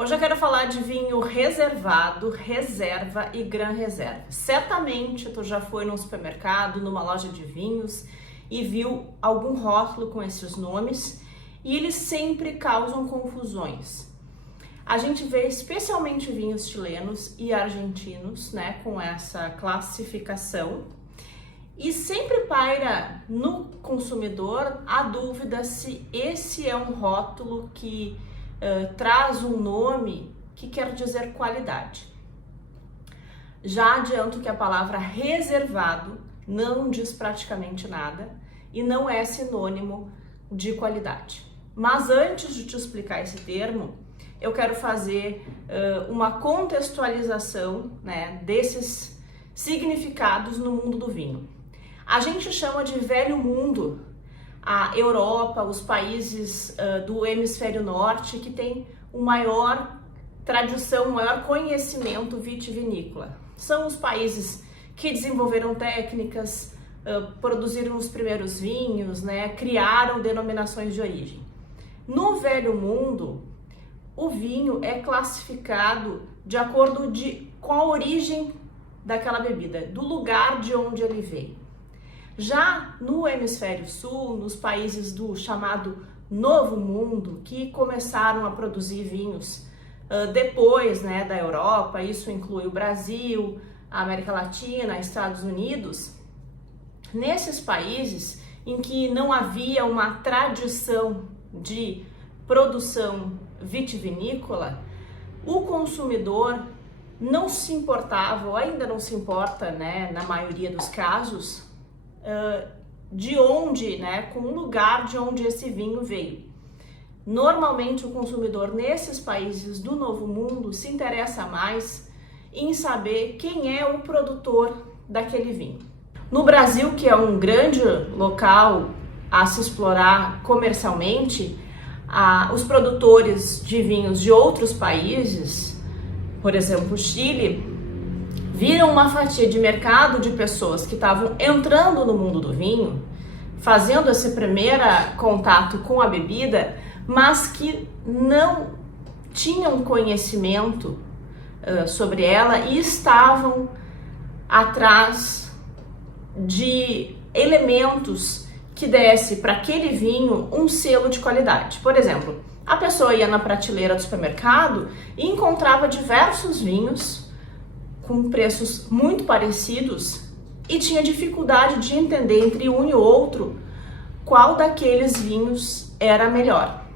Hoje eu quero falar de vinho reservado, reserva e gran reserva. Certamente tu já foi num supermercado, numa loja de vinhos e viu algum rótulo com esses nomes e eles sempre causam confusões. A gente vê especialmente vinhos chilenos e argentinos, né, com essa classificação. E sempre paira no consumidor a dúvida se esse é um rótulo que traz um nome que quer dizer qualidade. Já adianto que a palavra reservado não diz praticamente nada e não é sinônimo de qualidade. Mas antes de te explicar esse termo, eu quero fazer uma contextualização, né, desses significados no mundo do vinho. A gente chama de velho mundo a Europa, os países do hemisfério norte, que tem uma maior tradição, um maior conhecimento vitivinícola. São os países que desenvolveram técnicas, produziram os primeiros vinhos, né, criaram denominações de origem. No velho mundo, o vinho é classificado de acordo com a origem daquela bebida, do lugar de onde ele veio. Já no hemisfério sul, nos países do chamado Novo Mundo, que começaram a produzir vinhos depois, né, da Europa, isso inclui o Brasil, a América Latina, Estados Unidos, nesses países em que não havia uma tradição de produção vitivinícola, o consumidor não se importava, ou ainda não se importa, né, na maioria dos casos, de onde, né, com o lugar de onde esse vinho veio. Normalmente o consumidor nesses países do Novo Mundo se interessa mais em saber quem é o produtor daquele vinho. No Brasil, que é um grande local a se explorar comercialmente, os produtores de vinhos de outros países, por exemplo, o Chile, viram uma fatia de mercado de pessoas que estavam entrando no mundo do vinho, fazendo esse primeiro contato com a bebida, mas que não tinham conhecimento sobre ela e estavam atrás de elementos que desse para aquele vinho um selo de qualidade. Por exemplo, a pessoa ia na prateleira do supermercado e encontrava diversos vinhos com preços muito parecidos e tinha dificuldade de entender entre um e outro qual daqueles vinhos era melhor,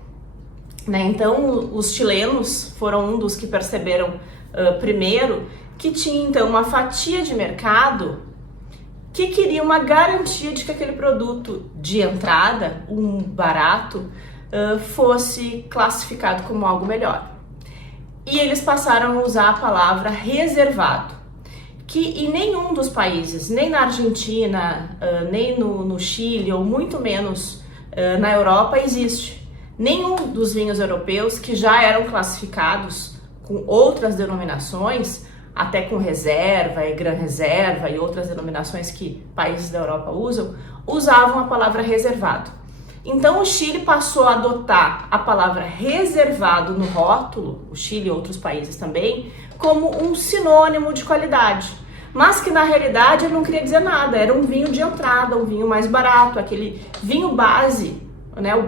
né? Então os chilenos foram um dos que perceberam primeiro que tinha então uma fatia de mercado que queria uma garantia de que aquele produto de entrada, um barato, fosse classificado como algo melhor. E eles passaram a usar a palavra reservado, que em nenhum dos países, nem na Argentina, nem no Chile, ou muito menos na Europa, existe. Nenhum dos vinhos europeus que já eram classificados com outras denominações, até com reserva e gran reserva e outras denominações que países da Europa usam, usavam a palavra reservado. Então o Chile passou a adotar a palavra reservado no rótulo, o Chile e outros países também, como um sinônimo de qualidade, mas que na realidade ele não queria dizer nada, era um vinho de entrada, um vinho mais barato, aquele vinho base, né, o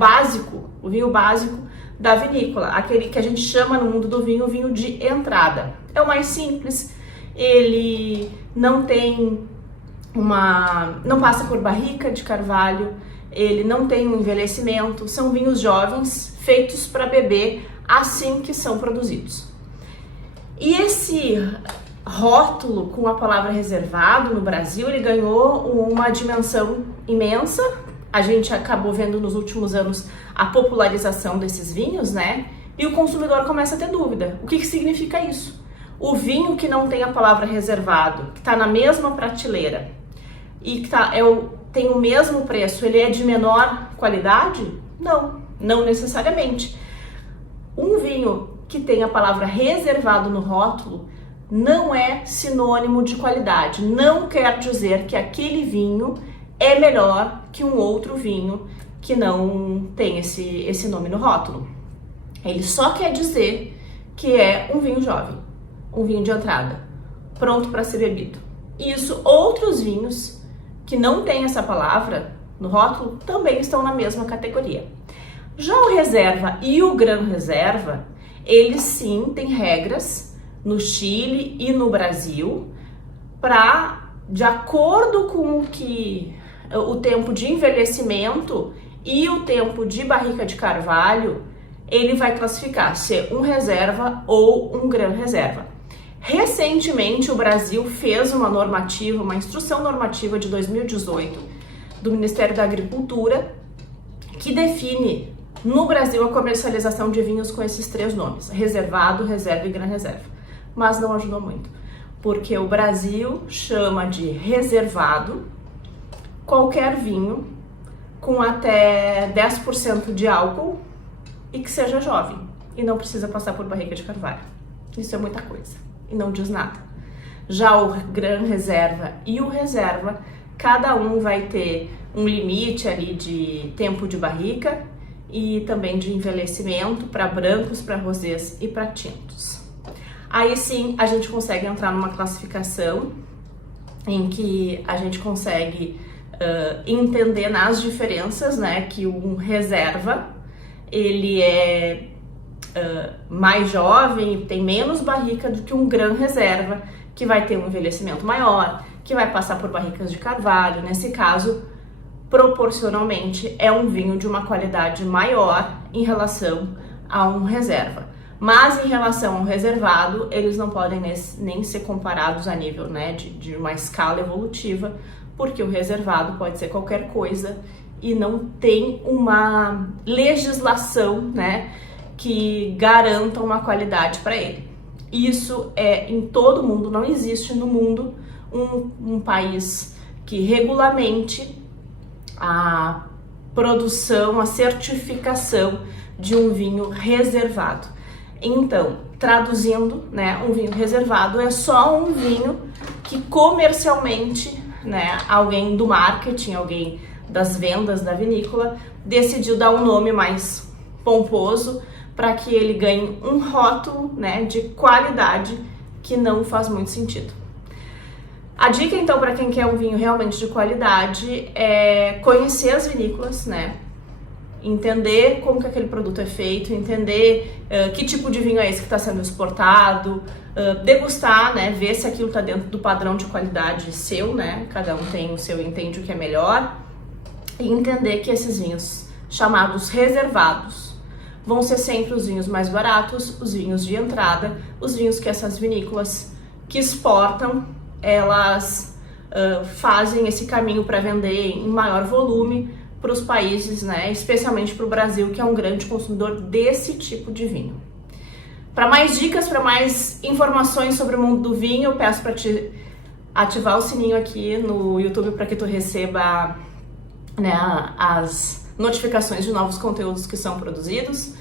vinho básico da vinícola, aquele que a gente chama no mundo do vinho, o vinho de entrada. É o mais simples, ele não passa por barrica de carvalho, ele não tem um envelhecimento, são vinhos jovens feitos para beber assim que são produzidos. E esse rótulo com a palavra reservado no Brasil, ele ganhou uma dimensão imensa. A gente acabou vendo nos últimos anos a popularização desses vinhos, né? E o consumidor começa a ter dúvida. O que significa isso? O vinho que não tem a palavra reservado, que está na mesma prateleira e que tem o mesmo preço, ele é de menor qualidade? Não, não necessariamente. Um vinho que tem a palavra reservado no rótulo não é sinônimo de qualidade. Não quer dizer que aquele vinho é melhor que um outro vinho que não tem esse nome no rótulo. Ele só quer dizer que é um vinho jovem, um vinho de entrada, pronto para ser bebido. Isso, outros vinhos que não têm essa palavra no rótulo também estão na mesma categoria. Já o reserva e o Gran Reserva, eles sim têm regras no Chile e no Brasil para, de acordo com o tempo de envelhecimento e o tempo de barrica de carvalho, ele vai classificar se é um reserva ou um Gran Reserva. Recentemente, o Brasil fez uma normativa, uma instrução normativa de 2018 do Ministério da Agricultura, que define no Brasil a comercialização de vinhos com esses três nomes, reservado, reserva e Gran Reserva. Mas não ajudou muito, porque o Brasil chama de reservado qualquer vinho com até 10% de álcool e que seja jovem e não precisa passar por barrica de carvalho. Isso é muita coisa e não diz nada. Já o Gran Reserva e o reserva, cada um vai ter um limite ali de tempo de barrica e também de envelhecimento para brancos, para rosés e para tintos. Aí sim a gente consegue entrar numa classificação em que a gente consegue entender nas diferenças, né, que um reserva ele é mais jovem e tem menos barrica do que um Gran Reserva, que vai ter um envelhecimento maior, que vai passar por barricas de carvalho. Nesse caso, proporcionalmente, é um vinho de uma qualidade maior em relação a um reserva. Mas em relação ao reservado, eles não podem nem ser comparados a nível, né, de uma escala evolutiva, porque o reservado pode ser qualquer coisa e não tem uma legislação, né, que garanta uma qualidade para ele. Isso é em todo o mundo, não existe no mundo um país que regulamente a produção, a certificação de um vinho reservado. Então, traduzindo, né, um vinho reservado é só um vinho que comercialmente, né, alguém do marketing, alguém das vendas da vinícola decidiu dar um nome mais pomposo para que ele ganhe um rótulo, né, de qualidade que não faz muito sentido. A dica, então, para quem quer um vinho realmente de qualidade é conhecer as vinícolas, né, entender como que aquele produto é feito, entender que tipo de vinho é esse que está sendo exportado, degustar, né, ver se aquilo está dentro do padrão de qualidade seu, né, cada um tem o seu, entende o que é melhor, e entender que esses vinhos chamados reservados vão ser sempre os vinhos mais baratos, os vinhos de entrada, os vinhos que essas vinícolas que exportam, elas fazem esse caminho para vender em maior volume para os países, né, especialmente para o Brasil, que é um grande consumidor desse tipo de vinho. Para mais dicas, para mais informações sobre o mundo do vinho, eu peço para te ativar o sininho aqui no YouTube para que tu receba, né, as notificações de novos conteúdos que são produzidos.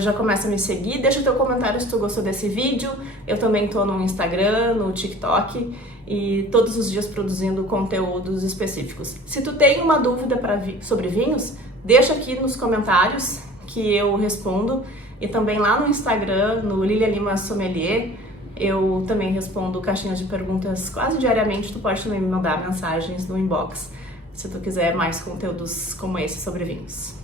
Já começa a me seguir, deixa teu comentário se tu gostou desse vídeo. Eu também tô no Instagram, no TikTok e todos os dias produzindo conteúdos específicos. Se tu tem uma dúvida sobre vinhos, deixa aqui nos comentários que eu respondo. E também lá no Instagram, no Lilia Lima Sommelier, eu também respondo caixinhas de perguntas quase diariamente. Tu pode também me mandar mensagens no inbox se tu quiser mais conteúdos como esse sobre vinhos.